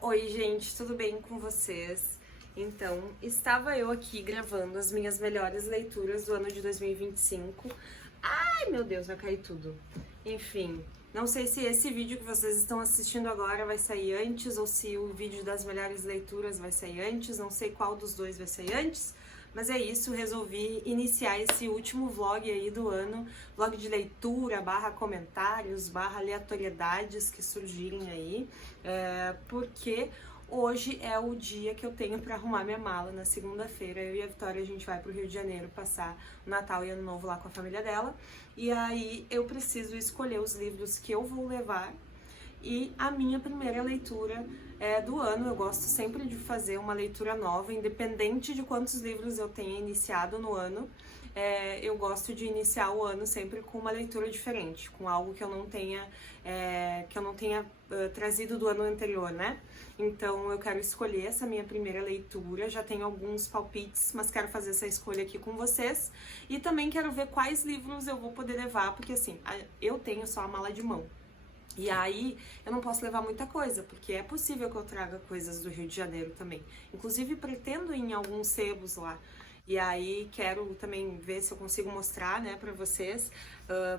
Oi, gente, tudo bem com vocês? Então, estava eu aqui gravando as minhas melhores leituras do ano de 2025. Ai, meu Deus, vai cair tudo. Enfim, não sei se esse vídeo que vocês estão assistindo agora vai sair antes ou se o vídeo das melhores leituras vai sair antes, não sei qual dos dois vai sair antes. Mas é isso, resolvi iniciar esse último vlog aí do ano, vlog de leitura, barra comentários, barra aleatoriedades que surgirem aí, porque hoje é o dia que eu tenho para arrumar minha mala. Na segunda-feira, eu e a Vitória, a gente vai pro Rio de Janeiro passar o Natal e Ano Novo lá com a família dela, e aí eu preciso escolher os livros que eu vou levar. E a minha primeira leitura do ano, eu gosto sempre de fazer uma leitura nova, independente de quantos livros eu tenha iniciado no ano. Eu gosto de iniciar o ano sempre com uma leitura diferente, com algo que eu não tenha, trazido do ano anterior, né? Então eu quero escolher essa minha primeira leitura, já tenho alguns palpites, mas quero fazer essa escolha aqui com vocês. E também quero ver quais livros eu vou poder levar, porque assim, eu tenho só a mala de mão. E aí, eu não posso levar muita coisa, porque é possível que eu traga coisas do Rio de Janeiro também. Inclusive, pretendo ir em alguns sebos lá. E aí, quero também ver se eu consigo mostrar, né, pra vocês,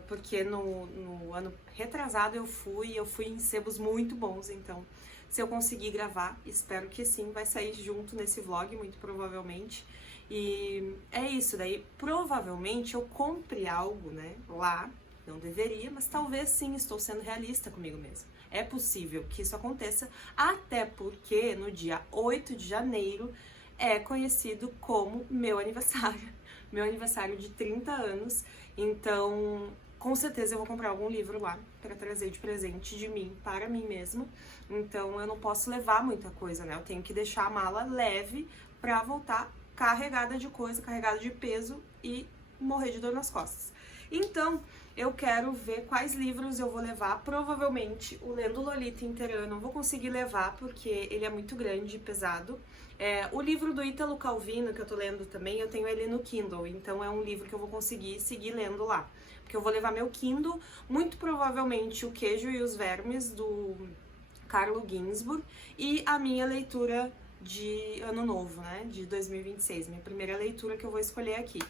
porque no ano retrasado eu fui em sebos muito bons, então, se eu conseguir gravar, espero que sim, vai sair junto nesse vlog, muito provavelmente. E é isso, daí provavelmente eu compre algo, né, lá. Não deveria, mas talvez sim, estou sendo realista comigo mesma. É possível que isso aconteça, até porque no dia 8 de janeiro é conhecido como meu aniversário. Meu aniversário de 30 anos. Então, com certeza eu vou comprar algum livro lá para trazer de presente de mim para mim mesma. Então, eu não posso levar muita coisa, né? Eu tenho que deixar a mala leve para voltar carregada de coisa, carregada de peso e morrer de dor nas costas. Então, eu quero ver quais livros eu vou levar. Provavelmente o Lendo Lolita inteiro eu não vou conseguir levar, porque ele é muito grande e pesado. O livro do Ítalo Calvino, que eu tô lendo também, eu tenho ele no Kindle, então é um livro que eu vou conseguir seguir lendo lá. Porque eu vou levar meu Kindle, muito provavelmente O Queijo e os Vermes, do Carlo Ginzburg, e a minha leitura de Ano Novo, né, de 2026, minha primeira leitura que eu vou escolher aqui.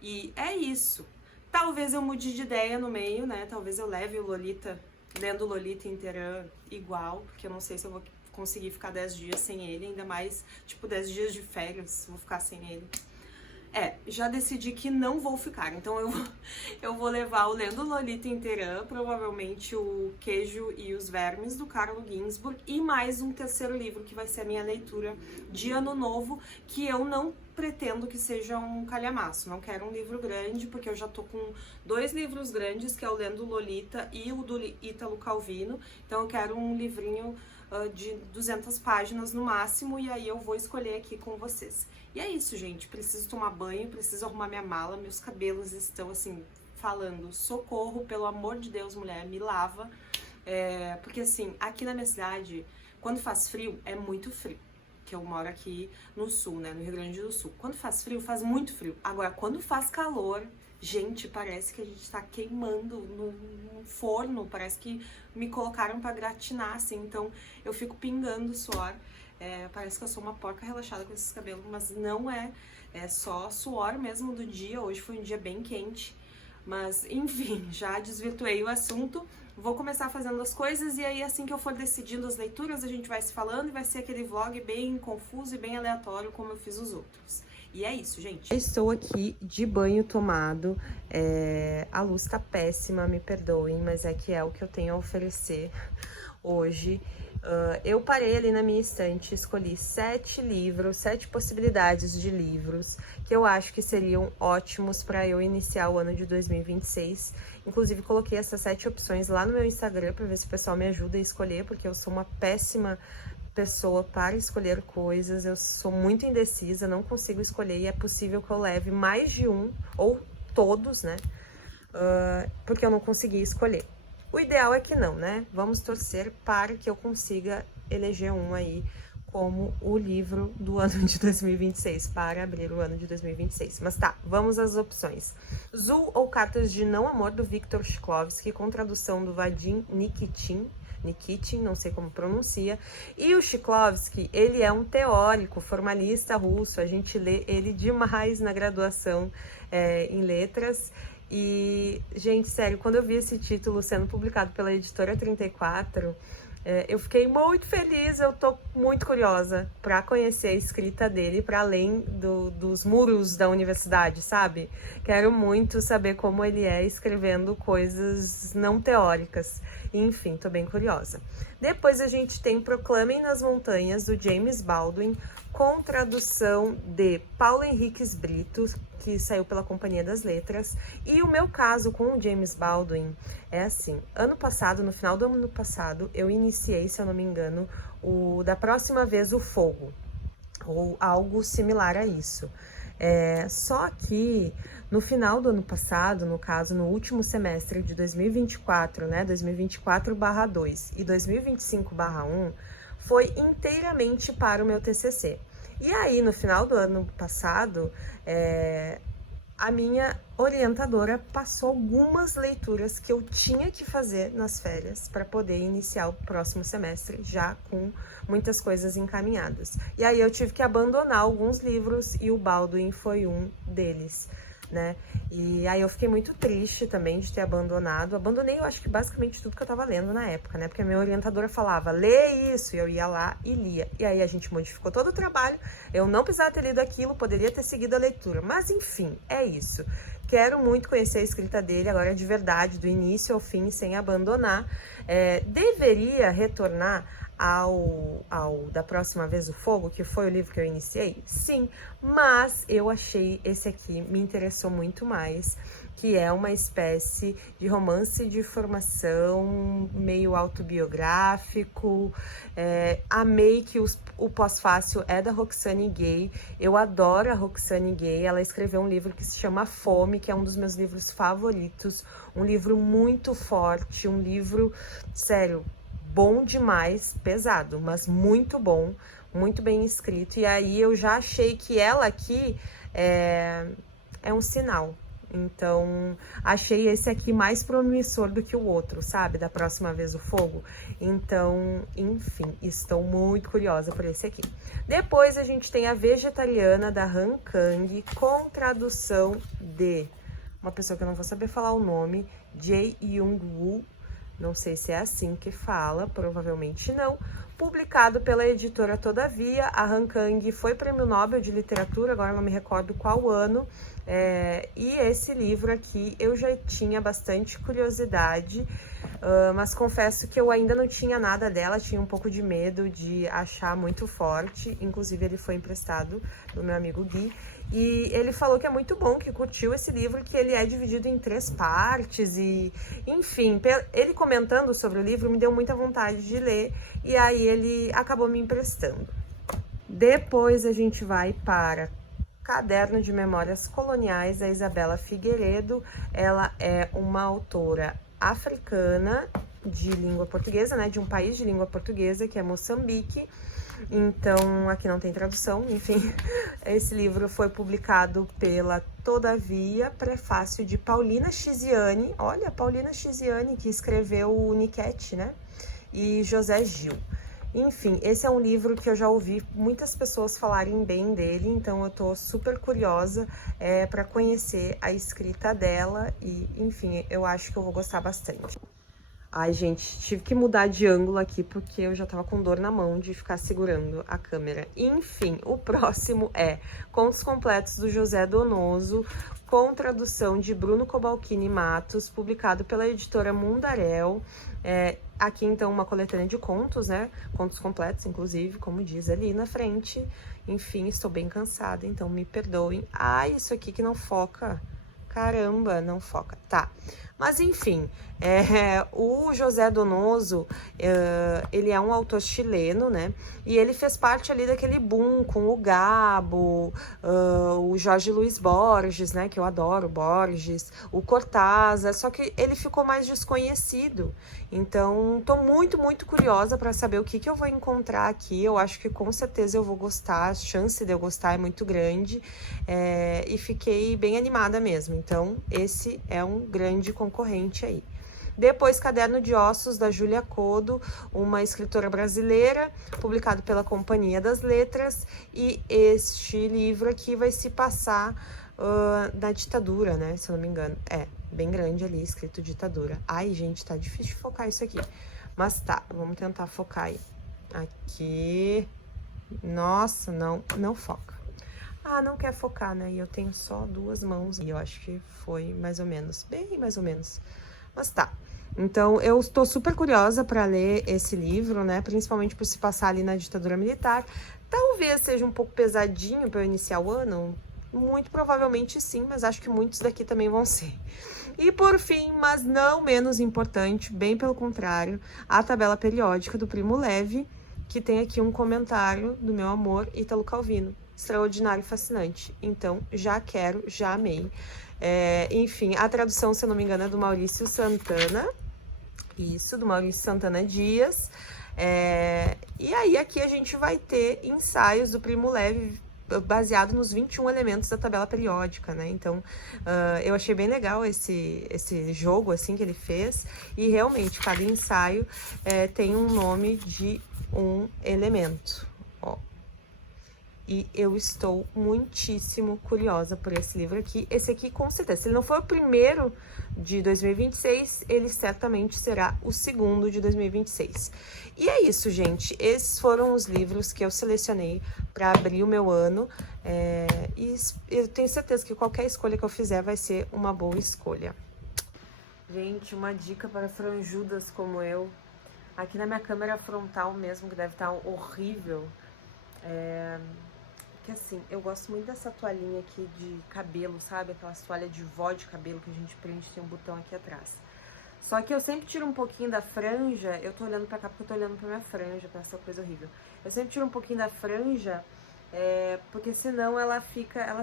E é isso. Talvez eu mude de ideia no meio, né? Talvez eu leve o Lolita, lendo o Lolita inteira igual, porque eu não sei se eu vou conseguir ficar 10 dias sem ele, ainda mais, tipo, 10 dias de férias, vou ficar sem ele. Já decidi que não vou ficar, então eu vou levar o Lendo Lolita inteira, provavelmente o Queijo e os Vermes, do Carlo Ginzburg, e mais um terceiro livro, que vai ser a minha leitura de Ano Novo, que eu não pretendo que seja um calhamaço, não quero um livro grande, porque eu já tô com 2 livros grandes, que é o Lendo Lolita e o do Ítalo Calvino, então eu quero um livrinho de 200 páginas no máximo, e aí eu vou escolher aqui com vocês. E é isso, gente, preciso tomar banho, preciso arrumar minha mala, meus cabelos estão assim, falando, socorro, pelo amor de Deus, mulher, me lava, porque assim, aqui na minha cidade, quando faz frio, é muito frio, que eu moro aqui no sul, né, no Rio Grande do Sul. Quando faz frio, faz muito frio. Agora, quando faz calor, gente, parece que a gente tá queimando no forno, parece que me colocaram pra gratinar, assim, então eu fico pingando suor. Parece que eu sou uma porca relaxada com esses cabelos, mas não é só suor mesmo do dia. Hoje foi um dia bem quente, mas enfim, já desvirtuei o assunto. Vou começar fazendo as coisas e aí assim que eu for decidindo as leituras, a gente vai se falando e vai ser aquele vlog bem confuso e bem aleatório como eu fiz os outros. E é isso, gente. Estou aqui de banho tomado, a luz tá péssima, me perdoem, mas é que é o que eu tenho a oferecer hoje. Eu parei ali na minha estante, escolhi 7 livros, 7 possibilidades de livros que eu acho que seriam ótimos para eu iniciar o ano de 2026. Inclusive, coloquei essas 7 opções lá no meu Instagram para ver se o pessoal me ajuda a escolher, porque eu sou uma péssima pessoa para escolher coisas, eu sou muito indecisa, não consigo escolher e é possível que eu leve mais de um, ou todos, né? Porque eu não consegui escolher. O ideal é que não, né? Vamos torcer para que eu consiga eleger um aí como o livro do ano de 2026, para abrir o ano de 2026. Mas tá, vamos às opções. Zul ou Cartas de Não Amor, do Viktor Shklovsky, com tradução do Vadim Nikitin, Nikitin, não sei como pronuncia. E o Shklovsky, ele é um teórico, formalista russo, a gente lê ele demais na graduação em letras. E, gente, sério, quando eu vi esse título sendo publicado pela editora 34, eu fiquei muito feliz, eu tô muito curiosa para conhecer a escrita dele para além dos muros da universidade, sabe? Quero muito saber como ele é escrevendo coisas não teóricas. Enfim, tô bem curiosa. Depois a gente tem Proclamem nas Montanhas, do James Baldwin, com tradução de Paulo Henriques Brito, que saiu pela Companhia das Letras. E o meu caso com o James Baldwin é assim, ano passado, no final do ano passado, eu iniciei, se eu não me engano, o Da Próxima Vez o Fogo, ou algo similar a isso. Só que no final do ano passado, no caso, no último semestre de 2024, né, 2024/2 e 2025/1, foi inteiramente para o meu TCC. E aí, no final do ano passado, a minha orientadora passou algumas leituras que eu tinha que fazer nas férias para poder iniciar o próximo semestre já com muitas coisas encaminhadas. E aí eu tive que abandonar alguns livros e o Baldwin foi um deles, né? E aí eu fiquei muito triste também de ter abandonado. Abandonei, eu acho que basicamente tudo que eu tava lendo na época, né? Porque a minha orientadora falava, lê isso, e eu ia lá e lia. E aí a gente modificou todo o trabalho, eu não precisava ter lido aquilo, poderia ter seguido a leitura. Mas enfim, é isso. Quero muito conhecer a escrita dele, agora de verdade, do início ao fim, sem abandonar. Deveria retornar ao Da Próxima Vez o Fogo, que foi o livro que eu iniciei? Sim, mas eu achei esse aqui, me interessou muito mais, que é uma espécie de romance de formação, meio autobiográfico. Amei que o pós-fácil é da Roxane Gay, eu adoro a Roxane Gay, ela escreveu um livro que se chama Fome, que é um dos meus livros favoritos, um livro muito forte, um livro, sério, bom demais, pesado, mas muito bom, muito bem escrito. E aí eu já achei que ela aqui é um sinal. Então, achei esse aqui mais promissor do que o outro, sabe? Da Próxima Vez o Fogo. Então, enfim, estou muito curiosa por esse aqui. Depois a gente tem A Vegetariana, da Han Kang, com tradução de uma pessoa que eu não vou saber falar o nome, Jae Young-woo. Não sei se é assim que fala, provavelmente não. Publicado pela editora Todavia, a Han Kang foi Prêmio Nobel de Literatura, agora não me recordo qual ano. E esse livro aqui eu já tinha bastante curiosidade, mas confesso que eu ainda não tinha nada dela, tinha um pouco de medo de achar muito forte. Inclusive ele foi emprestado do meu amigo Gui. E ele falou que é muito bom, que curtiu esse livro, que ele é dividido em 3 partes e, enfim, ele comentando sobre o livro me deu muita vontade de ler e aí ele acabou me emprestando. Depois a gente vai para Caderno de Memórias Coloniais, da Isabela Figueiredo. Ela é uma autora africana de língua portuguesa, né, de um país de língua portuguesa, que é Moçambique. Então, aqui não tem tradução, enfim. Esse livro foi publicado pela Todavia, prefácio de Paulina Chiziane. Olha, Paulina Chiziane, que escreveu o Niket, né? E José Gil. Enfim, esse é um livro que eu já ouvi muitas pessoas falarem bem dele, então eu tô super curiosa para conhecer a escrita dela e, enfim, eu acho que eu vou gostar bastante. Ai, gente, tive que mudar de ângulo aqui porque eu já tava com dor na mão de ficar segurando a câmera. Enfim, o próximo é Contos Completos do José Donoso, com tradução de Bruno Cobalcini Matos, publicado pela editora Mundaréu. Aqui, então, uma coletânea de contos, né? Contos completos, inclusive, como diz ali na frente. Enfim, estou bem cansada, então me perdoem. Ai, isso aqui que não foca. Caramba, não foca. Tá. Mas, enfim, o José Donoso, ele é um autor chileno, né? E ele fez parte ali daquele boom com o Gabo, o Jorge Luiz Borges, né? Que eu adoro, Borges, o Cortázar, só que ele ficou mais desconhecido. Então, tô muito, muito curiosa para saber o que eu vou encontrar aqui. Eu acho que com certeza eu vou gostar, a chance de eu gostar é muito grande. E fiquei bem animada mesmo. Então, esse é um grande concorrente aí. Depois, Caderno de Ossos, da Júlia Coddo, uma escritora brasileira, publicado pela Companhia das Letras. E este livro aqui vai se passar na ditadura, né? Se eu não me engano. É, bem grande ali, escrito ditadura. Ai, gente, tá difícil de focar isso aqui. Mas tá, vamos tentar focar aí. Aqui. Nossa, não foca. Ah, não quer focar, né? E eu tenho só 2 mãos. E eu acho que foi mais ou menos, bem mais ou menos. Mas tá. Então, eu estou super curiosa para ler esse livro, né? Principalmente por se passar ali na ditadura militar. Talvez seja um pouco pesadinho para eu iniciar o ano. Muito provavelmente sim, mas acho que muitos daqui também vão ser. E por fim, mas não menos importante, bem pelo contrário, a tabela periódica do Primo Levi, que tem aqui um comentário do meu amor, Ítalo Calvino. Extraordinário e fascinante. Então, já quero, já amei. Enfim, a tradução, se eu não me engano, é do Maurício Santana. Isso, do Maurício Santana Dias. E aí, aqui a gente vai ter ensaios do Primo Levi, baseado nos 21 elementos da tabela periódica, né? Então, eu achei bem legal esse jogo, assim, que ele fez. E, realmente, cada ensaio tem um nome de um elemento, ó. E eu estou muitíssimo curiosa por esse livro aqui. Esse aqui, com certeza, se ele não for o primeiro de 2026, ele certamente será o segundo de 2026. E é isso, gente. Esses foram os livros que eu selecionei para abrir o meu ano. E eu tenho certeza que qualquer escolha que eu fizer vai ser uma boa escolha. Gente, uma dica para franjudas como eu. Aqui na minha câmera frontal mesmo, que deve estar horrível. Que assim, eu gosto muito dessa toalhinha aqui de cabelo, sabe? Aquelas toalhas de vó de cabelo que a gente prende, tem um botão aqui atrás. Só que eu sempre tiro um pouquinho da franja, eu tô olhando pra cá porque eu tô olhando pra minha franja, pra essa coisa horrível. Eu sempre tiro um pouquinho da franja, porque senão ela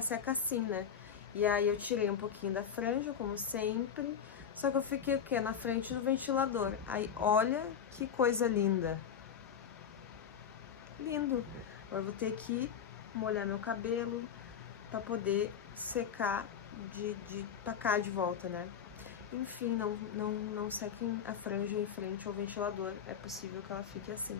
seca assim, né? E aí eu tirei um pouquinho da franja, como sempre, só que eu fiquei o quê? Na frente do ventilador. Aí, olha que coisa linda. Lindo. Agora eu vou ter que molhar meu cabelo pra poder secar pra cá de volta, né? Enfim, não sequem a franja em frente ao ventilador. É possível que ela fique assim.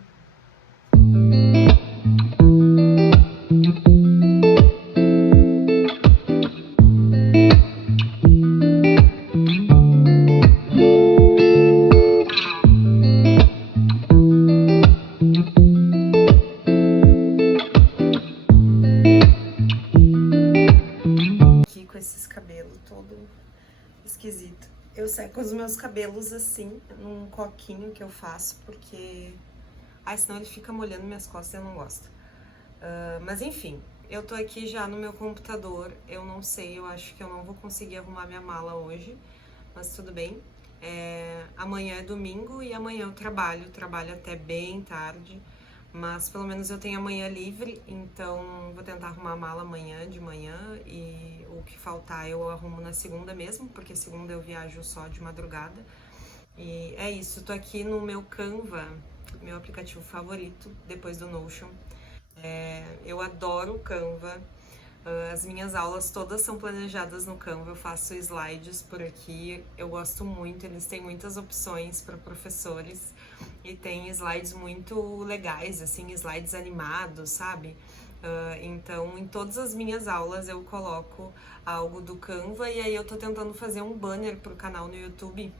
Esquisito. Eu seco os meus cabelos assim, num coquinho que eu faço, porque... senão ele fica molhando minhas costas e eu não gosto. Mas enfim, eu tô aqui já no meu computador, eu não sei, eu acho que eu não vou conseguir arrumar minha mala hoje, mas tudo bem. Amanhã é domingo e amanhã eu trabalho até bem tarde, mas pelo menos eu tenho amanhã livre, então vou tentar arrumar a mala amanhã de manhã e o que faltar eu arrumo na segunda mesmo, porque segunda eu viajo só de madrugada. E é isso, tô aqui no meu Canva, meu aplicativo favorito depois do Notion. Eu adoro o Canva. As minhas aulas todas são planejadas no Canva, eu faço slides por aqui, eu gosto muito, eles têm muitas opções para professores e tem slides muito legais, assim, slides animados, sabe? Então, em todas as minhas aulas eu coloco algo do Canva e aí eu tô tentando fazer um banner pro canal no YouTube.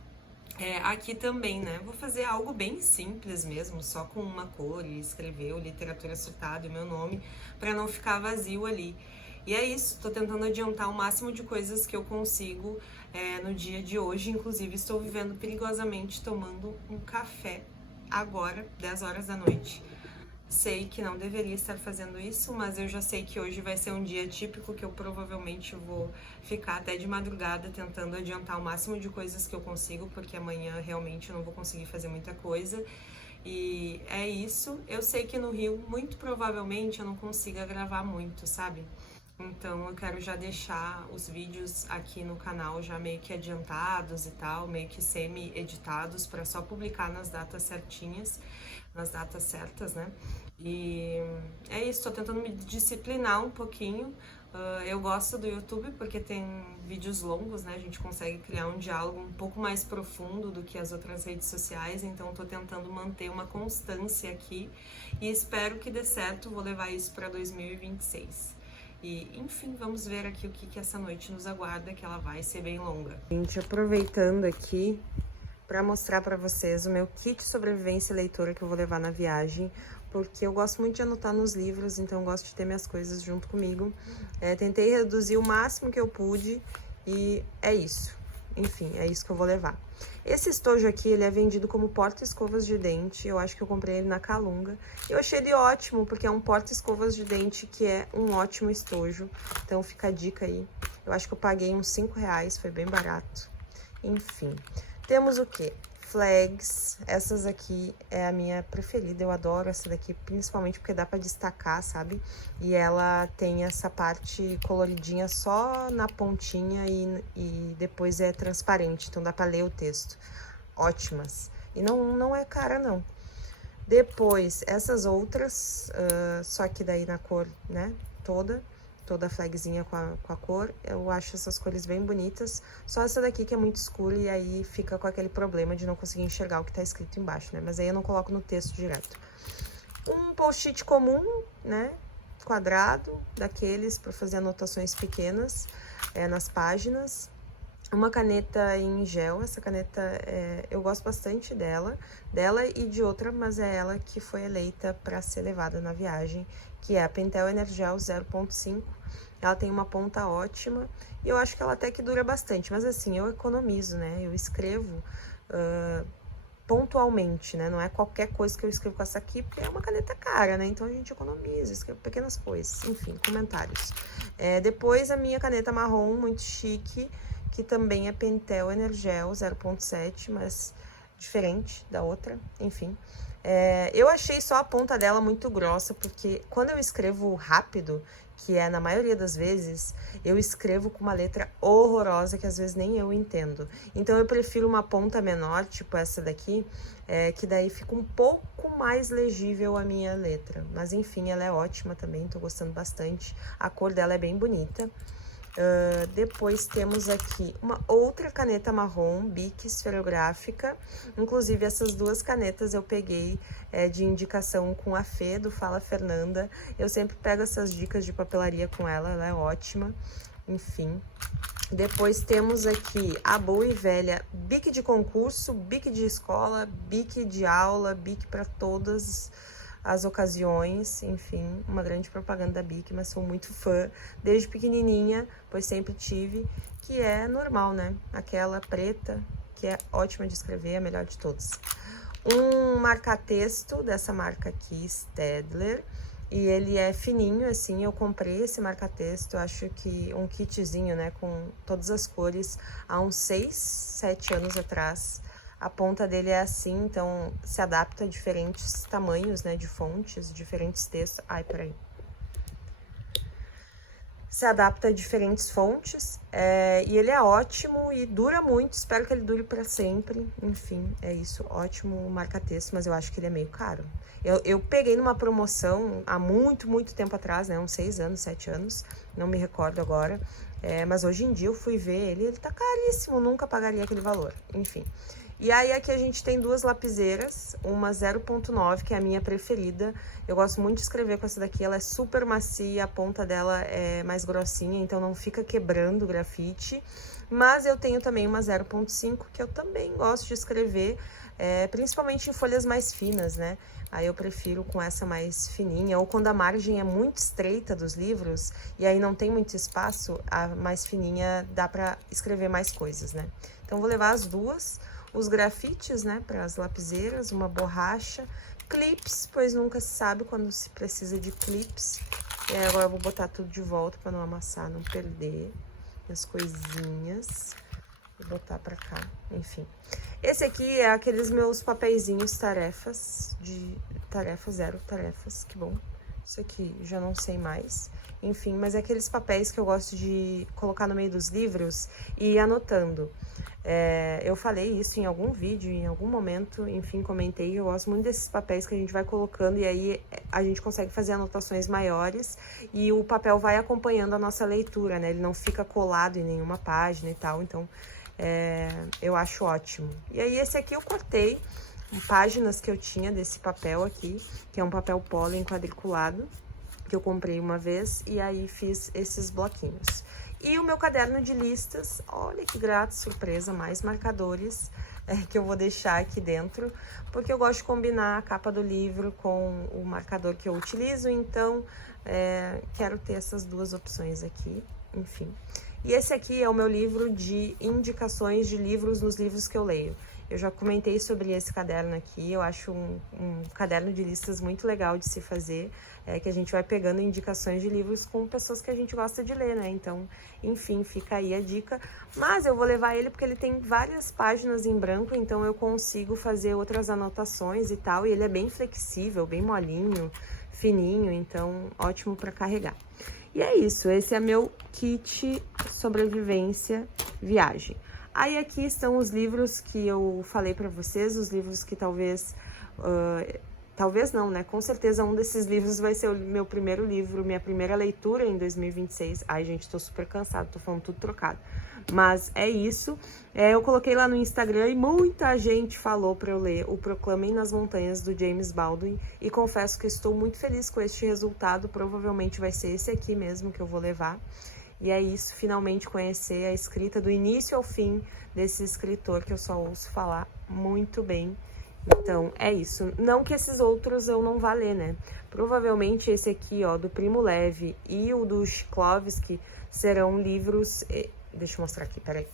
Aqui também, né? Vou fazer algo bem simples mesmo, só com uma cor e escrever o Literatura Surtada e o meu nome, para não ficar vazio ali. E é isso, tô tentando adiantar o máximo de coisas que eu consigo no dia de hoje. Inclusive, estou vivendo perigosamente tomando um café agora, 10 horas da noite. Sei que não deveria estar fazendo isso, mas eu já sei que hoje vai ser um dia típico que eu provavelmente vou ficar até de madrugada tentando adiantar o máximo de coisas que eu consigo, porque amanhã realmente eu não vou conseguir fazer muita coisa. E é isso. Eu sei que no Rio, muito provavelmente, eu não consiga gravar muito, sabe? Então eu quero já deixar os vídeos aqui no canal já meio que adiantados e tal, meio que semi-editados, para só publicar nas datas certinhas, nas datas certas, né? E é isso, tô tentando me disciplinar um pouquinho, Eu gosto do YouTube porque tem vídeos longos, né? A gente consegue criar um diálogo um pouco mais profundo do que as outras redes sociais, então tô tentando manter uma constância aqui e espero que dê certo, vou levar isso para 2026. E, enfim, vamos ver aqui o que essa noite nos aguarda, que ela vai ser bem longa. Gente, aproveitando aqui para mostrar para vocês o meu kit sobrevivência e leitura que eu vou levar na viagem, porque eu gosto muito de anotar nos livros, então eu gosto de ter minhas coisas junto comigo. Tentei reduzir o máximo que eu pude e é isso. Enfim, é isso que eu vou levar. Esse estojo aqui, ele é vendido como porta-escovas de dente. Eu acho que eu comprei ele na Calunga. Eu achei ele ótimo, porque é um porta-escovas de dente que é um ótimo estojo. Então fica a dica aí. Eu acho que eu paguei uns R$5, foi bem barato. Enfim, temos o quê? Flags, essas aqui é a minha preferida, eu adoro essa daqui, principalmente porque dá pra destacar, sabe? E ela tem essa parte coloridinha só na pontinha e depois é transparente, então dá pra ler o texto. Ótimas. E não é cara, não. Depois, essas outras, só que daí na cor, né, toda a flagzinha com a cor, eu acho essas cores bem bonitas, só essa daqui que é muito escura e aí fica com aquele problema de não conseguir enxergar o que tá escrito embaixo, né, mas aí eu não coloco no texto direto. Um post-it comum, né, quadrado, daqueles para fazer anotações pequenas nas páginas. Uma caneta em gel, essa caneta eu gosto bastante dela e de outra, mas é ela que foi eleita para ser levada na viagem, que é a Pentel Energel 0.5. Ela tem uma ponta ótima e eu acho que ela até que dura bastante, mas assim, eu economizo, né? Eu escrevo pontualmente, né? Não é qualquer coisa que eu escrevo com essa aqui, porque é uma caneta cara, né? Então a gente economiza, escreve pequenas coisas, enfim, comentários. Depois a minha caneta marrom, muito chique, que também é Pentel Energel 0.7, mas diferente da outra, enfim. Eu achei só a ponta dela muito grossa, porque quando eu escrevo rápido, que é na maioria das vezes, eu escrevo com uma letra horrorosa que às vezes nem eu entendo. Então eu prefiro uma ponta menor, tipo essa daqui, que daí fica um pouco mais legível a minha letra. Mas enfim, ela é ótima também, tô gostando bastante. A cor dela é bem bonita. Depois temos aqui uma outra caneta marrom, Bic esferográfica. Inclusive essas duas canetas eu peguei de indicação com a Fê, do Fala Fernanda. Eu sempre pego essas dicas de papelaria com ela é ótima. Enfim. Depois temos aqui a boa e velha Bic de concurso, Bic de escola, Bic de aula, Bic para todas as ocasiões, enfim, uma grande propaganda da Bic, mas sou muito fã desde pequenininha, pois sempre tive, que é normal, né? Aquela preta, que é ótima de escrever, a melhor de todas. Um marca-texto dessa marca aqui, Staedtler, e ele é fininho, assim, eu comprei esse marca-texto, acho que um kitzinho, né, com todas as cores, há uns 6, 7 anos atrás. A ponta dele é assim, então se adapta a diferentes tamanhos, né, de fontes, diferentes textos. Ai, peraí. Se adapta a diferentes fontes, e ele é ótimo e dura muito, espero que ele dure para sempre. Enfim, é isso, ótimo marca-texto, mas eu acho que ele é meio caro. Eu peguei numa promoção há muito tempo atrás, né, uns 6 anos, 7 anos, não me recordo agora, mas hoje em dia eu fui ver ele tá caríssimo, nunca pagaria aquele valor, enfim. E aí aqui a gente tem duas lapiseiras, uma 0.9, que é a minha preferida. Eu gosto muito de escrever com essa daqui, ela é super macia, a ponta dela é mais grossinha, então não fica quebrando o grafite. Mas eu tenho também uma 0.5, que eu também gosto de escrever, principalmente em folhas mais finas, né? Aí eu prefiro com essa mais fininha, ou quando a margem é muito estreita dos livros, e aí não tem muito espaço, a mais fininha dá pra escrever mais coisas, né? Então vou levar as duas. Os grafites, né, para as lapiseiras, uma borracha, clips, pois nunca se sabe quando se precisa de clips. Agora eu vou botar tudo de volta para não amassar, não perder as coisinhas. Vou botar para cá, enfim. Esse aqui é aqueles meus papeizinhos tarefas, zero tarefas, que bom. Isso aqui já não sei mais. Enfim, mas é aqueles papéis que eu gosto de colocar no meio dos livros e ir anotando. Eu falei isso em algum vídeo, em algum momento, enfim, comentei. Eu gosto muito desses papéis que a gente vai colocando e aí a gente consegue fazer anotações maiores e o papel vai acompanhando a nossa leitura, né? Ele não fica colado em nenhuma página e tal, então eu acho ótimo. E aí esse aqui eu cortei páginas que eu tinha desse papel aqui, que é um papel pólen quadriculado, que eu comprei uma vez, e aí fiz esses bloquinhos. E o meu caderno de listas, olha que grata surpresa, mais marcadores que eu vou deixar aqui dentro, porque eu gosto de combinar a capa do livro com o marcador que eu utilizo, então quero ter essas duas opções aqui, enfim. E esse aqui é o meu livro de indicações de livros nos livros que eu leio. Eu já comentei sobre esse caderno aqui, eu acho um caderno de listas muito legal de se fazer, que a gente vai pegando indicações de livros com pessoas que a gente gosta de ler, né? Então, enfim, fica aí a dica. Mas eu vou levar ele porque ele tem várias páginas em branco, então eu consigo fazer outras anotações e tal, e ele é bem flexível, bem molinho, fininho, então ótimo para carregar. E é isso, esse é meu kit sobrevivência viagem. Aí aqui estão os livros que eu falei pra vocês, os livros que talvez não, né? Com certeza um desses livros vai ser o meu primeiro livro, minha primeira leitura em 2026. Ai, gente, tô super cansada, tô falando tudo trocado. Mas é isso. Eu coloquei lá no Instagram e muita gente falou pra eu ler o Proclamem nas Montanhas, do James Baldwin. E confesso que estou muito feliz com este resultado. Provavelmente vai ser esse aqui mesmo que eu vou levar. E é isso, finalmente conhecer a escrita do início ao fim desse escritor que eu só ouço falar muito bem. Então, é isso. Não que esses outros eu não vá ler, né? Provavelmente esse aqui, ó, do Primo Levi e o do Shklovsky serão livros... Deixa eu mostrar aqui, peraí.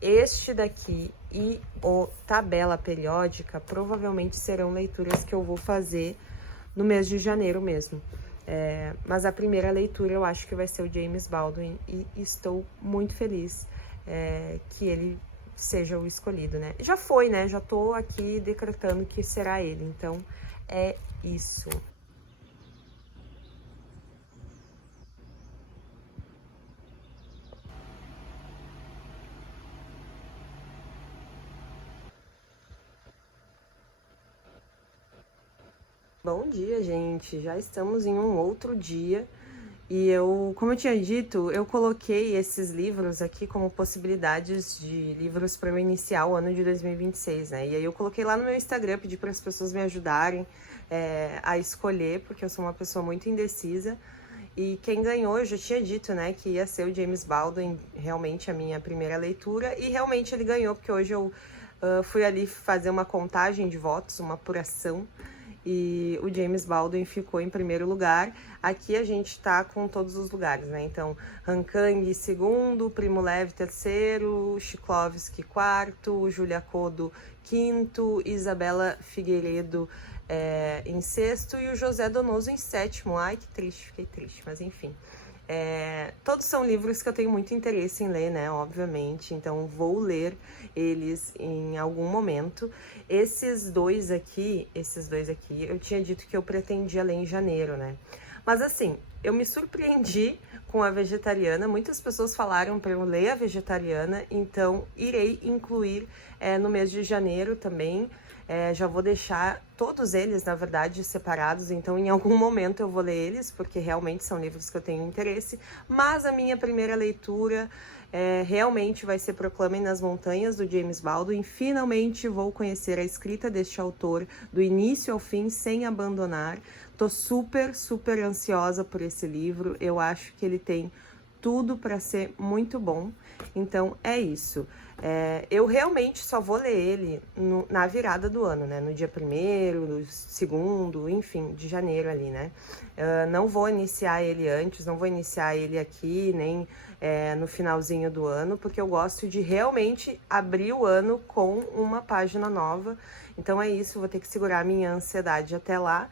Este daqui e o Tabela Periódica provavelmente serão leituras que eu vou fazer no mês de janeiro mesmo. Mas a primeira leitura eu acho que vai ser o James Baldwin e estou muito feliz que ele seja o escolhido, né? Já foi, né? Já tô aqui decretando que será ele, então é isso. Bom dia, gente. Já estamos em um outro dia. E como eu tinha dito, eu coloquei esses livros aqui como possibilidades de livros para eu iniciar o ano de 2026, né? E aí eu coloquei lá no meu Instagram, pedi para as pessoas me ajudarem a escolher, porque eu sou uma pessoa muito indecisa. E quem ganhou, eu já tinha dito, né, que ia ser o James Baldwin, realmente a minha primeira leitura. E realmente ele ganhou, porque hoje eu fui ali fazer uma contagem de votos, uma apuração. E o James Baldwin ficou em primeiro lugar. Aqui a gente tá com todos os lugares, né? Então, Han Kang, segundo, Primo Levi, terceiro, Shklovsky, quarto, Julia Kodo, quinto, Isabela Figueiredo em sexto e o José Donoso em sétimo. Ai, que triste, fiquei triste, mas enfim. Todos são livros que eu tenho muito interesse em ler, né? Obviamente, então vou ler eles em algum momento. Esses dois aqui, eu tinha dito que eu pretendia ler em janeiro, né? Mas assim, eu me surpreendi com a Vegetariana. Muitas pessoas falaram para eu ler a Vegetariana, então irei incluir no mês de janeiro também. Já vou deixar todos eles, na verdade, separados, então em algum momento eu vou ler eles, porque realmente são livros que eu tenho interesse, mas a minha primeira leitura realmente vai ser Proclamem nas Montanhas, do James Baldwin. Finalmente vou conhecer a escrita deste autor, do início ao fim, sem abandonar. Tô super, super ansiosa por esse livro, eu acho que ele tem tudo para ser muito bom, então é isso. Eu realmente só vou ler ele na virada do ano, né? No dia 1º, no 2º, enfim, de janeiro ali, né? Não vou iniciar ele antes, não vou iniciar ele aqui, nem no finalzinho do ano, porque eu gosto de realmente abrir o ano com uma página nova. Então é isso, vou ter que segurar a minha ansiedade até lá.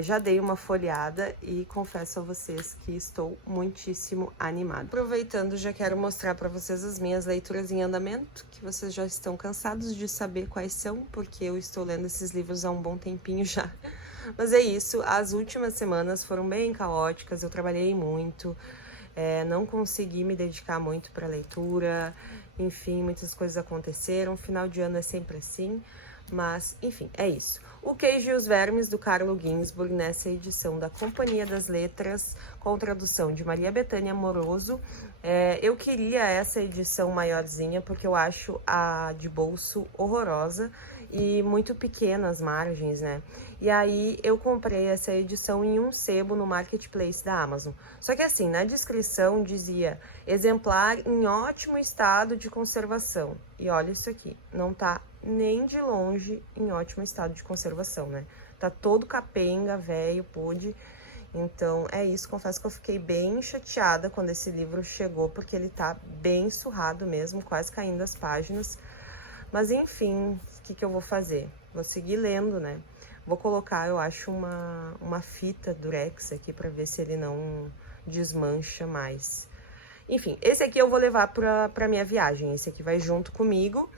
Já dei uma folheada e confesso a vocês que estou muitíssimo animada. Aproveitando, já quero mostrar para vocês as minhas leituras em andamento, que vocês já estão cansados de saber quais são, porque eu estou lendo esses livros há um bom tempinho já. Mas é isso, as últimas semanas foram bem caóticas, eu trabalhei muito, não consegui me dedicar muito para a leitura, enfim, muitas coisas aconteceram, final de ano é sempre assim, mas, enfim, é isso. O Queijo e os Vermes, do Carlo Ginzburg, nessa edição da Companhia das Letras, com tradução de Maria Bethânia Amoroso. Eu queria essa edição maiorzinha, porque eu acho a de bolso horrorosa e muito pequena as margens, né? E aí eu comprei essa edição em um sebo no Marketplace da Amazon. Só que assim, na descrição dizia exemplar em ótimo estado de conservação. E olha isso aqui, não tá nem de longe em ótimo estado de conservação, né? Tá todo capenga, velho, podre. Então é isso, confesso que eu fiquei bem chateada quando esse livro chegou, porque ele tá bem surrado mesmo, quase caindo as páginas. Mas enfim, o que eu vou fazer? Vou seguir lendo, né? Vou colocar, eu acho, uma fita durex aqui pra ver se ele não desmancha mais. Enfim, esse aqui eu vou levar pra minha viagem, esse aqui vai junto comigo.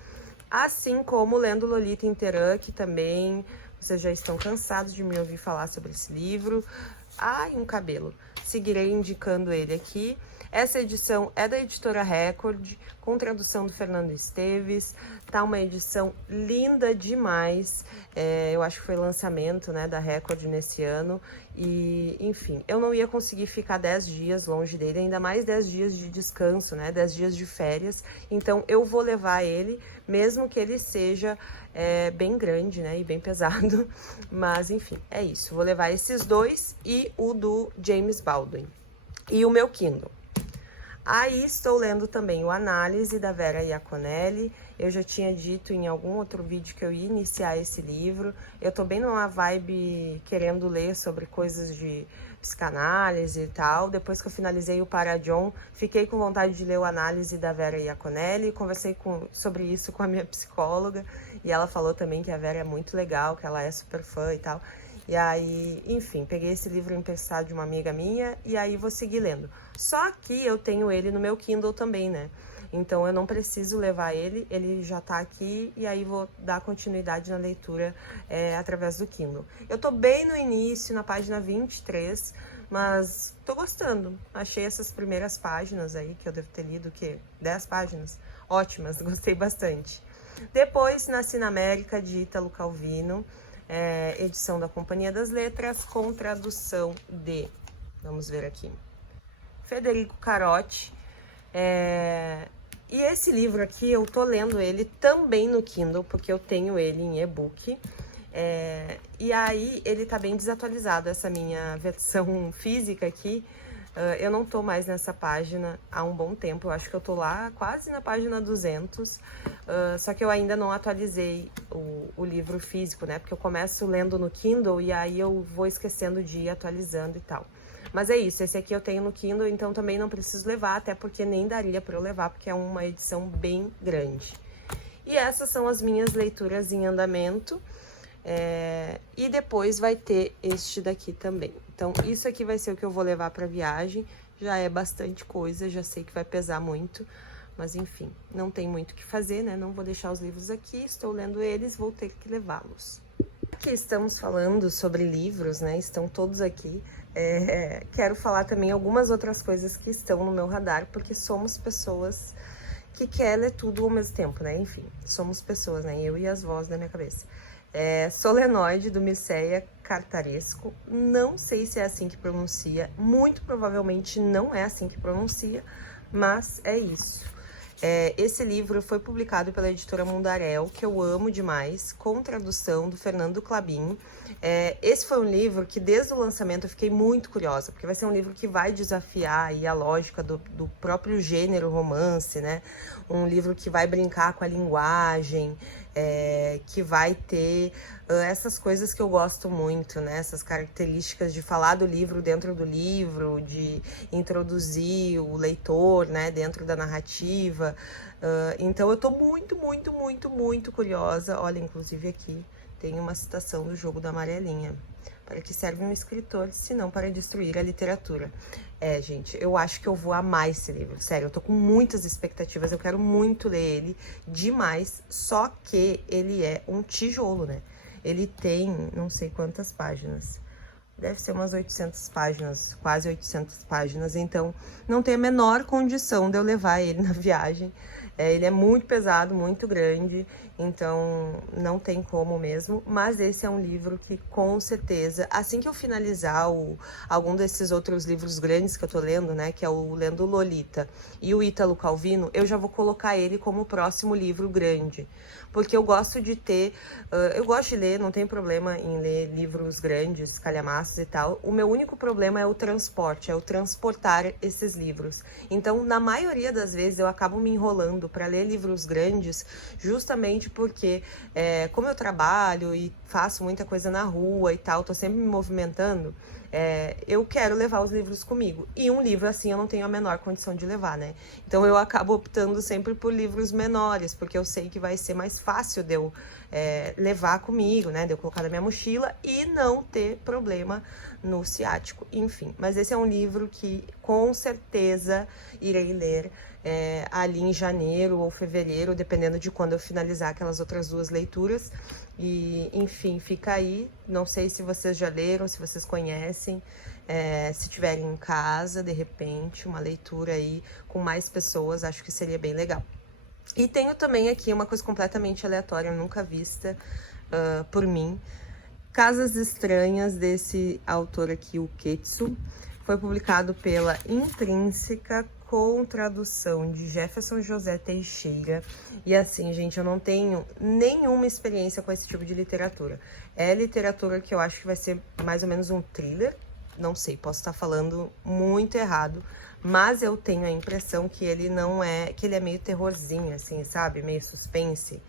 Assim como Lendo Lolita em Teherã, que também vocês já estão cansados de me ouvir falar sobre esse livro. Ai, um cabelo. Seguirei indicando ele aqui. Essa edição é da editora Record, com tradução do Fernando Esteves. Tá uma edição linda demais. Eu acho que foi lançamento, né, da Record nesse ano. E, enfim, eu não ia conseguir ficar 10 dias longe dele, ainda mais 10 dias de descanso, né, 10 dias de férias. Então, eu vou levar ele, mesmo que ele seja bem grande, né, e bem pesado. Mas, enfim, é isso. Vou levar esses dois e o do James Baldwin. E o meu Kindle. Aí estou lendo também o Análise, da Vera Iaconelli. Eu já tinha dito em algum outro vídeo que eu ia iniciar esse livro. Eu tô bem numa vibe querendo ler sobre coisas de psicanálise e tal. Depois que eu finalizei o Para John, fiquei com vontade de ler o Análise, da Vera Iaconelli. Conversei sobre isso com a minha psicóloga e ela falou também que a Vera é muito legal, que ela é super fã e tal. E aí, enfim, peguei esse livro emprestado de uma amiga minha e aí vou seguir lendo. Só que eu tenho ele no meu Kindle também, né? Então eu não preciso levar ele, ele já tá aqui e aí vou dar continuidade na leitura através do Kindle. Eu tô bem no início, na página 23, mas tô gostando. Achei essas primeiras páginas aí, que eu devo ter lido, o quê? 10 páginas? Ótimas, gostei bastante. Depois, Nasci na América, de Ítalo Calvino. Edição da Companhia das Letras, com tradução de, vamos ver aqui, Federico Carotti. E esse livro aqui, eu tô lendo ele também no Kindle, porque eu tenho ele em e-book. E aí, ele tá bem desatualizado, essa minha versão física aqui. Eu não tô mais nessa página há um bom tempo, eu acho que eu tô lá quase na página 200, só que eu ainda não atualizei o livro físico, né? Porque eu começo lendo no Kindle e aí eu vou esquecendo de ir atualizando e tal. Mas é isso, esse aqui eu tenho no Kindle, então também não preciso levar, até porque nem daria para eu levar, porque é uma edição bem grande. E essas são as minhas leituras em andamento. E depois vai ter este daqui também. Então, isso aqui vai ser o que eu vou levar para viagem. Já é bastante coisa, já sei que vai pesar muito. Mas, enfim, não tem muito o que fazer, né? Não vou deixar os livros aqui, estou lendo eles, vou ter que levá-los. Aqui estamos falando sobre livros, né? Estão todos aqui. Quero falar também algumas outras coisas que estão no meu radar, porque somos pessoas que querem ler tudo ao mesmo tempo, né? Enfim, somos pessoas, né? Eu e as vozes da minha cabeça. Solenoide, do Mircea Cartaresco. Não sei se é assim que pronuncia, muito provavelmente não é assim que pronuncia, mas é isso. Esse livro foi publicado pela editora Mundarel, que eu amo demais, com tradução do Fernando Klabin. Esse foi um livro que desde o lançamento eu fiquei muito curiosa, porque vai ser um livro que vai desafiar aí a lógica do próprio gênero romance, né? Um livro que vai brincar com a linguagem, que vai ter essas coisas que eu gosto muito, né? Essas características de falar do livro dentro do livro, de introduzir o leitor, né, dentro da narrativa. Então eu tô muito curiosa. Olha, inclusive aqui tem uma citação do Jogo da Amarelinha. Para que serve um escritor, se não para destruir a literatura? Gente, eu acho que eu vou amar esse livro. Sério, eu tô com muitas expectativas, eu quero muito ler ele, demais. Só que ele é um tijolo, né? Ele tem não sei quantas páginas. deve ser umas 800 páginas, quase 800 páginas, então não tem a menor condição de eu levar ele na viagem. Ele é muito pesado, muito grande, então não tem como mesmo, mas esse é um livro que com certeza, assim que eu finalizar algum desses outros livros grandes que eu tô lendo, né, que é o Lendo Lolita e o Ítalo Calvino, eu já vou colocar ele como o próximo livro grande, porque eu gosto de ter, eu gosto de ler, não tem problema em ler livros grandes, calhamaços e tal, o meu único problema é o transporte, é o transportar esses livros, então na maioria das vezes eu acabo me enrolando para ler livros grandes, justamente porque como eu trabalho e faço muita coisa na rua e tal, tô sempre me movimentando, eu quero levar os livros comigo. E um livro assim eu não tenho a menor condição de levar, né? Então eu acabo optando sempre por livros menores, porque eu sei que vai ser mais fácil de eu levar comigo, né? De eu colocar na minha mochila e não ter problema no ciático, enfim. Mas esse é um livro que com certeza irei ler ali em janeiro ou fevereiro, dependendo de quando eu finalizar aquelas outras 2 leituras. E, enfim, fica aí. Não sei se vocês já leram, se vocês conhecem. Se tiverem em casa, de repente, uma leitura aí com mais pessoas, acho que seria bem legal. E tenho também aqui uma coisa completamente aleatória, nunca vista por mim. Casas Estranhas, desse autor aqui, o Ketsu. Foi publicado pela Intrínseca, com tradução de Jefferson José Teixeira. E assim, gente, eu não tenho nenhuma experiência com esse tipo de literatura. É literatura que eu acho que vai ser mais ou menos um thriller. Não sei, posso estar falando muito errado, mas eu tenho a impressão que ele não é... que ele é meio terrorzinho, assim, sabe? Meio suspense.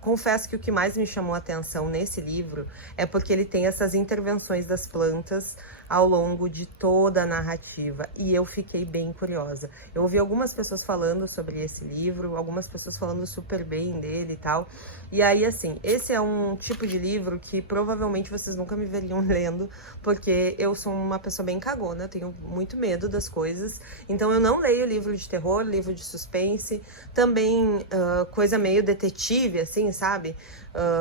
Confesso que o que mais me chamou a atenção nesse livro é porque ele tem essas intervenções das plantas ao longo de toda a narrativa, e eu fiquei bem curiosa. Eu ouvi algumas pessoas falando sobre esse livro, algumas pessoas falando super bem dele e tal, e aí assim, esse é um tipo de livro que provavelmente vocês nunca me veriam lendo, porque eu sou uma pessoa bem cagona, eu tenho muito medo das coisas, então eu não leio livro de terror, livro de suspense, também coisa meio detetive, assim, sabe?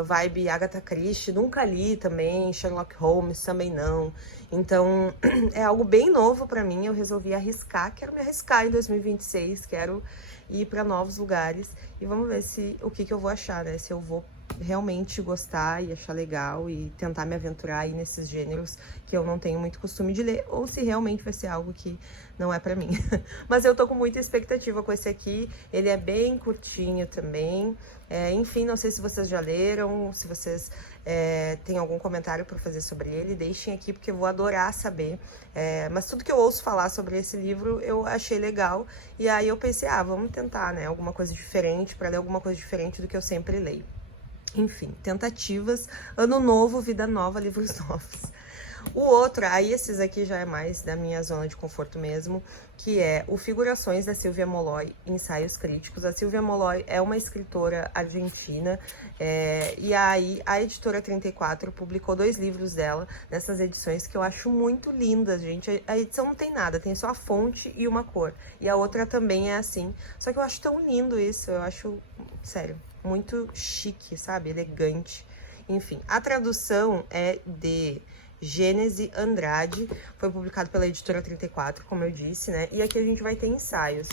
Vibe Agatha Christie, nunca li também, Sherlock Holmes também não. Então, é algo bem novo pra mim, eu resolvi arriscar, quero me arriscar em 2026, quero ir pra novos lugares e vamos ver o que eu vou achar, né? Se eu vou realmente gostar e achar legal e tentar me aventurar aí nesses gêneros que eu não tenho muito costume de ler, ou se realmente vai ser algo que não é pra mim. Mas eu tô com muita expectativa com esse aqui, ele é bem curtinho também. Enfim, não sei se vocês já leram, se vocês têm algum comentário para fazer sobre ele, deixem aqui porque eu vou adorar saber. Mas tudo que eu ouço falar sobre esse livro eu achei legal, e aí eu pensei, vamos tentar, né, alguma coisa diferente, para ler alguma coisa diferente do que eu sempre leio. Enfim, tentativas, ano novo, vida nova, livros novos. O outro, aí esses aqui já é mais da minha zona de conforto mesmo, que é o Figurações, da Silvia Molloy, Ensaios Críticos. A Silvia Molloy é uma escritora argentina, e aí a editora 34 publicou 2 livros dela, nessas edições que eu acho muito lindas, gente. A edição não tem nada, tem só a fonte e uma cor, e a outra também é assim, só que eu acho tão lindo isso, eu acho, sério, muito chique, sabe, elegante. Enfim, a tradução é de Gênese Andrade, foi publicado pela editora 34, como eu disse, né? E aqui a gente vai ter ensaios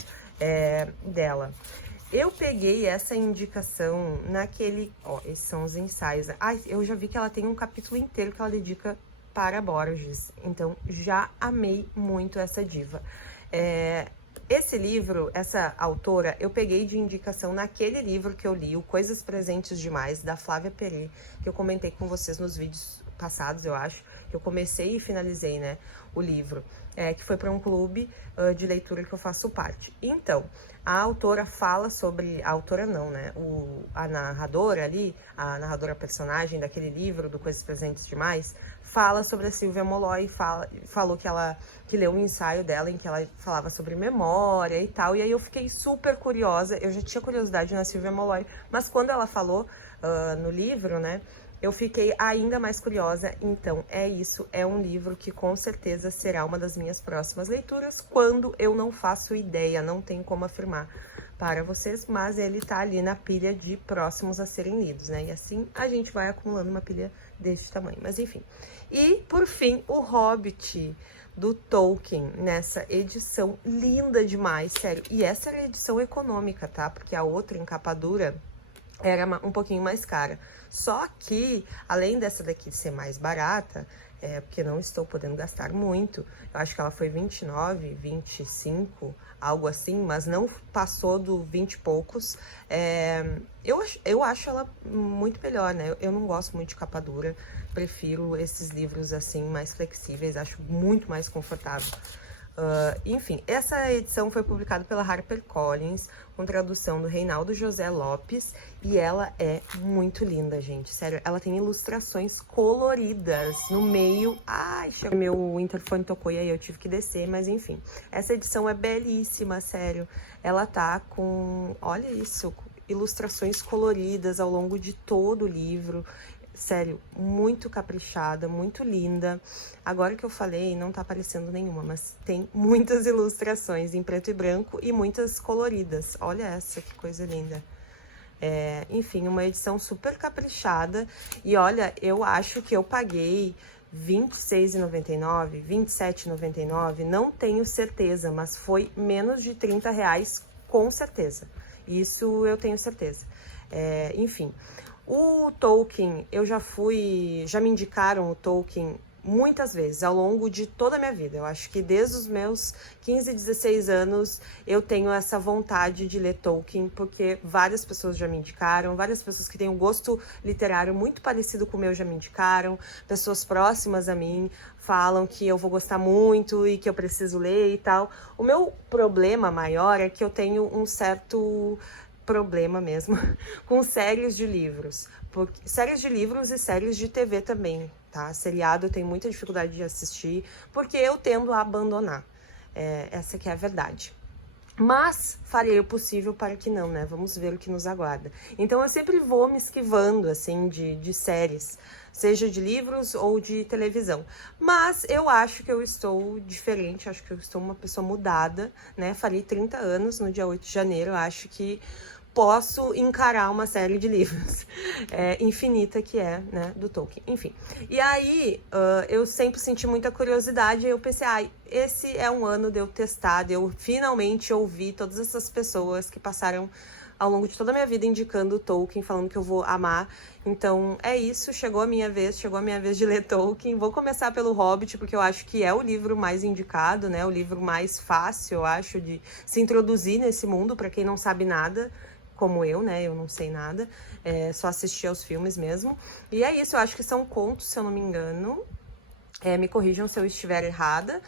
dela. Eu peguei essa indicação naquele... esses são os ensaios. Eu já vi que ela tem um capítulo inteiro que ela dedica para Borges. Então, já amei muito essa diva. Esse livro, essa autora, eu peguei de indicação naquele livro que eu li, o Coisas Presentes Demais, da Flávia Perret, que eu comentei com vocês nos vídeos passados, eu acho, que eu comecei e finalizei, né, o livro, que foi para um clube de leitura que eu faço parte. Então, a autora fala sobre... A autora não, né, a narradora ali, a narradora personagem daquele livro, do Coisas Presentes Demais, fala sobre a Silvia Molloy, falou que leu um ensaio dela em que ela falava sobre memória e tal, e aí eu fiquei super curiosa, eu já tinha curiosidade na Silvia Molloy, mas quando ela falou no livro, né, eu fiquei ainda mais curiosa. Então é isso, é um livro que com certeza será uma das minhas próximas leituras, quando eu não faço ideia, não tenho como afirmar, para vocês, mas ele tá ali na pilha de próximos a serem lidos, né? E assim a gente vai acumulando uma pilha desse tamanho, mas enfim. E, por fim, o Hobbit, do Tolkien, nessa edição linda demais, sério. E essa era a edição econômica, tá? Porque a outra, em capa dura, era um pouquinho mais cara. Só que, além dessa daqui ser mais barata, porque não estou podendo gastar muito, eu acho que ela foi 29, 25, algo assim, mas não passou do 20 e poucos. Eu acho ela muito melhor, né? Eu não gosto muito de capa dura, prefiro esses livros assim, mais flexíveis, acho muito mais confortável. Enfim, essa edição foi publicada pela HarperCollins, com tradução do Reinaldo José Lopes, e ela é muito linda, gente, sério, ela tem ilustrações coloridas no meio. Ai, meu interfone tocou e aí eu tive que descer, mas enfim, essa edição é belíssima, sério, ela tá com, olha isso, ilustrações coloridas ao longo de todo o livro. Sério, muito caprichada, muito linda. Agora que eu falei, não tá aparecendo nenhuma, mas tem muitas ilustrações em preto e branco e muitas coloridas. Olha essa, que coisa linda. Enfim, uma edição super caprichada. E olha, eu acho que eu paguei R$26,99, R$27,99, não tenho certeza, mas foi menos de R$30 com certeza. Isso eu tenho certeza. Enfim... O Tolkien, já me indicaram o Tolkien muitas vezes, ao longo de toda a minha vida. Eu acho que desde os meus 15, 16 anos, eu tenho essa vontade de ler Tolkien, porque várias pessoas já me indicaram, várias pessoas que têm um gosto literário muito parecido com o meu já me indicaram, pessoas próximas a mim falam que eu vou gostar muito e que eu preciso ler e tal. O meu problema maior é que eu tenho um certo... problema mesmo com séries de livros, séries de livros e séries de TV também, tá? Seriado eu tenho muita dificuldade de assistir, porque eu tendo a abandonar, essa que é a verdade. Mas farei o possível para que não, né? Vamos ver o que nos aguarda. Então eu sempre vou me esquivando, assim, de séries, seja de livros ou de televisão. Mas eu acho que eu estou diferente, acho que eu estou uma pessoa mudada, né? Farei 30 anos no dia 8 de janeiro, eu acho que posso encarar uma série de livros infinita que é, né, do Tolkien, enfim. E aí, eu sempre senti muita curiosidade, e eu pensei, esse é um ano de eu testar, de eu finalmente ouvir todas essas pessoas que passaram ao longo de toda a minha vida indicando o Tolkien, falando que eu vou amar. Então, é isso, chegou a minha vez de ler Tolkien. Vou começar pelo Hobbit, porque eu acho que é o livro mais indicado, né, o livro mais fácil, eu acho, de se introduzir nesse mundo, para quem não sabe nada, como eu, né? Eu não sei nada, só assisti aos filmes mesmo. E é isso, eu acho que são contos, se eu não me engano. Me corrijam se eu estiver errada.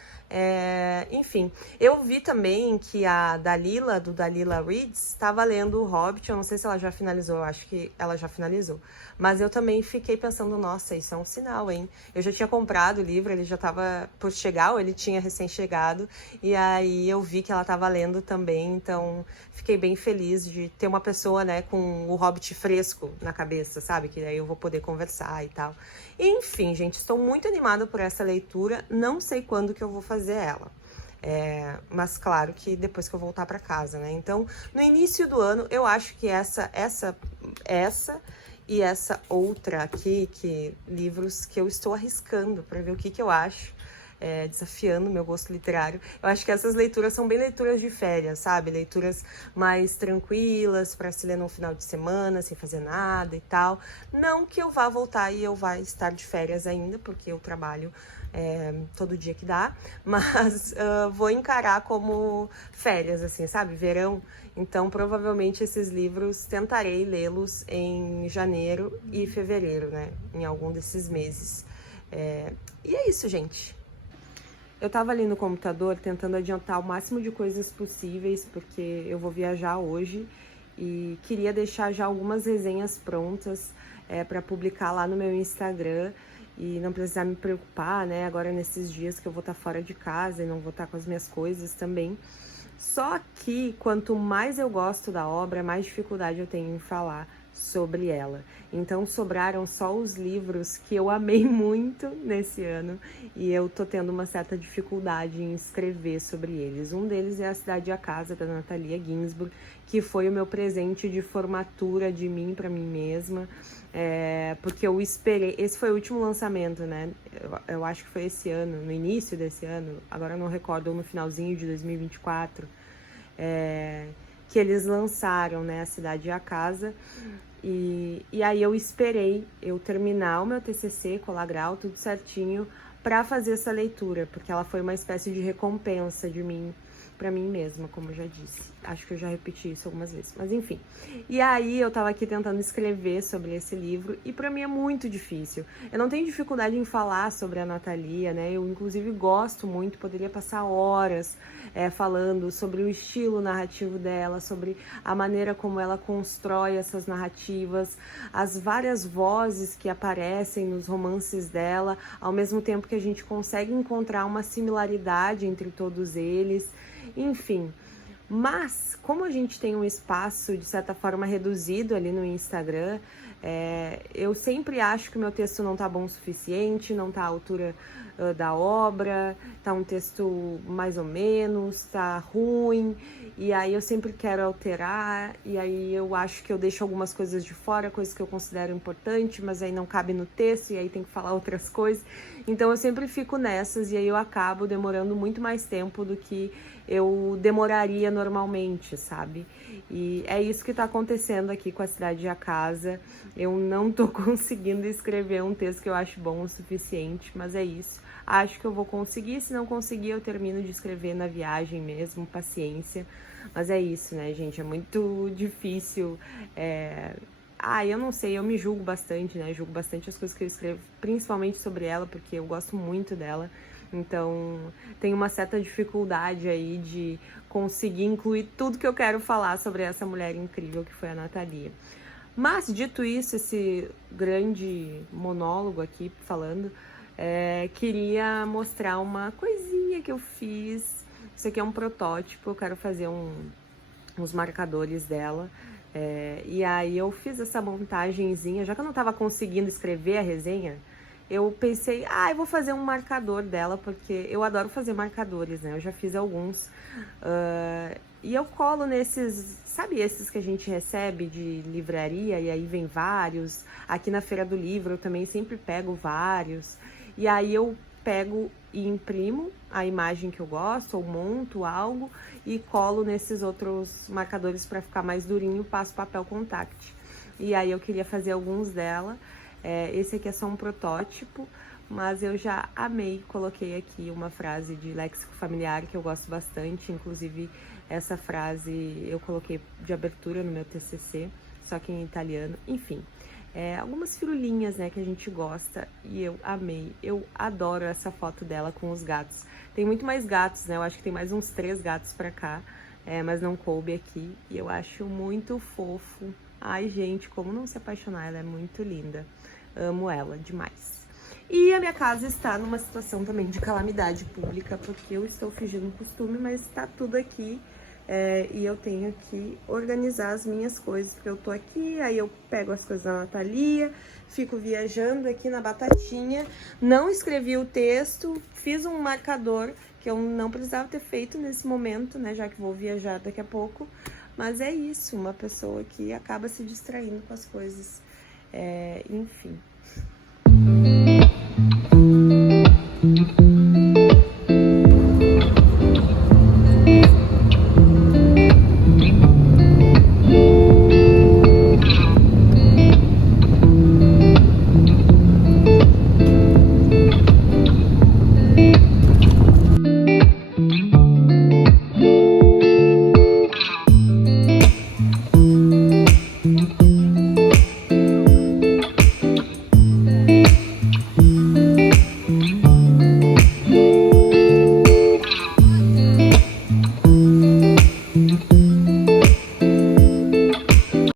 Enfim, eu vi também que a Dalila, do Dalila Reads, estava lendo o Hobbit. Eu não sei se ela já finalizou, eu acho que ela já finalizou. Mas eu também fiquei pensando, nossa, isso é um sinal, hein? Eu já tinha comprado o livro, ele já estava por chegar, ou ele tinha recém-chegado. E aí eu vi que ela estava lendo também, então fiquei bem feliz de ter uma pessoa, né, com o Hobbit fresco na cabeça, sabe? Que daí eu vou poder conversar e tal. Enfim, gente, estou muito animada por essa leitura, não sei quando que eu vou fazer ela. Mas claro que depois que eu voltar para casa, né? Então, no início do ano, eu acho que essa e essa outra aqui, livros que eu estou arriscando para ver o que eu acho, desafiando meu gosto literário. Eu acho que essas leituras são bem leituras de férias, sabe? Leituras mais tranquilas, para se ler no final de semana, sem fazer nada e tal. Não que eu vá voltar e eu vá estar de férias ainda, porque eu trabalho todo dia que dá, mas vou encarar como férias, assim, sabe? Verão. Então, provavelmente, esses livros tentarei lê-los em janeiro e fevereiro, né? Em algum desses meses. E é isso, gente. Eu tava ali no computador tentando adiantar o máximo de coisas possíveis, porque eu vou viajar hoje e queria deixar já algumas resenhas prontas para publicar lá no meu Instagram e não precisar me preocupar, né? Agora nesses dias que eu vou estar fora de casa e não vou estar com as minhas coisas também. Só que quanto mais eu gosto da obra, mais dificuldade eu tenho em falar sobre ela. Então sobraram só os livros que eu amei muito nesse ano e eu tô tendo uma certa dificuldade em escrever sobre eles. Um deles é A Cidade e a Casa, da Natalia Ginzburg, que foi o meu presente de formatura de mim para mim mesma, porque eu esperei, esse foi o último lançamento, né? Eu acho que foi esse ano, no início desse ano, agora eu não recordo, ou no finalzinho de 2024, que eles lançaram, né, A Cidade e a Casa. E aí eu esperei eu terminar o meu TCC, colar grau, tudo certinho, para fazer essa leitura, porque ela foi uma espécie de recompensa de mim, para mim mesma, como eu já disse. Acho que eu já repeti isso algumas vezes, mas enfim. E aí eu tava aqui tentando escrever sobre esse livro e para mim é muito difícil. Eu não tenho dificuldade em falar sobre a Natalia, né? Eu inclusive gosto muito, poderia passar horas falando sobre o estilo narrativo dela, sobre a maneira como ela constrói essas narrativas, as várias vozes que aparecem nos romances dela, ao mesmo tempo que a gente consegue encontrar uma similaridade entre todos eles, enfim. Mas, como a gente tem um espaço, de certa forma, reduzido ali no Instagram, eu sempre acho que o meu texto não tá bom o suficiente, não tá à altura da obra, tá um texto mais ou menos, tá ruim, e aí eu sempre quero alterar, e aí eu acho que eu deixo algumas coisas de fora, coisas que eu considero importante, mas aí não cabe no texto, e aí tem que falar outras coisas. Então eu sempre fico nessas, e aí eu acabo demorando muito mais tempo do que eu demoraria normalmente, sabe? E é isso que tá acontecendo aqui com A Cidade e a Casa. Eu não tô conseguindo escrever um texto que eu acho bom o suficiente, mas é isso. Acho que eu vou conseguir, se não conseguir eu termino de escrever na viagem mesmo, paciência. Mas é isso, né, gente? É muito difícil. Eu não sei, eu me julgo bastante, né? Julgo bastante as coisas que eu escrevo, principalmente sobre ela, porque eu gosto muito dela. Então, tem uma certa dificuldade aí de conseguir incluir tudo que eu quero falar sobre essa mulher incrível que foi a Natalia. Mas, dito isso, esse grande monólogo aqui falando, queria mostrar uma coisinha que eu fiz. Isso aqui é um protótipo, eu quero fazer uns marcadores dela. E aí eu fiz essa montagenzinha, já que eu não estava conseguindo escrever a resenha, eu pensei, eu vou fazer um marcador dela, porque eu adoro fazer marcadores, né? Eu já fiz alguns. E eu colo nesses, sabe esses que a gente recebe de livraria, e aí vem vários. Aqui na Feira do Livro eu também sempre pego vários. E aí eu pego e imprimo a imagem que eu gosto, ou monto algo e colo nesses outros marcadores para ficar mais durinho, passo papel contact. E aí eu queria fazer alguns dela. Esse aqui é só um protótipo, mas eu já amei. Coloquei aqui uma frase de léxico familiar que eu gosto bastante, inclusive essa frase eu coloquei de abertura no meu TCC, só que em italiano, enfim. Algumas firulinhas, né, que a gente gosta, e eu amei. Eu adoro essa foto dela com os gatos. Tem muito mais gatos, né, eu acho que tem mais uns 3 gatos pra cá, mas não coube aqui, e eu acho muito fofo. Ai, gente, como não se apaixonar, ela é muito linda. Amo ela demais. E a minha casa está numa situação também de calamidade pública, porque eu estou fingindo um costume, mas tá tudo aqui. E eu tenho que organizar as minhas coisas, porque eu tô aqui, aí eu pego as coisas da Natalia, fico viajando aqui na batatinha, não escrevi o texto, fiz um marcador que eu não precisava ter feito nesse momento, né, já que vou viajar daqui a pouco, mas é isso, uma pessoa que acaba se distraindo com as coisas, enfim.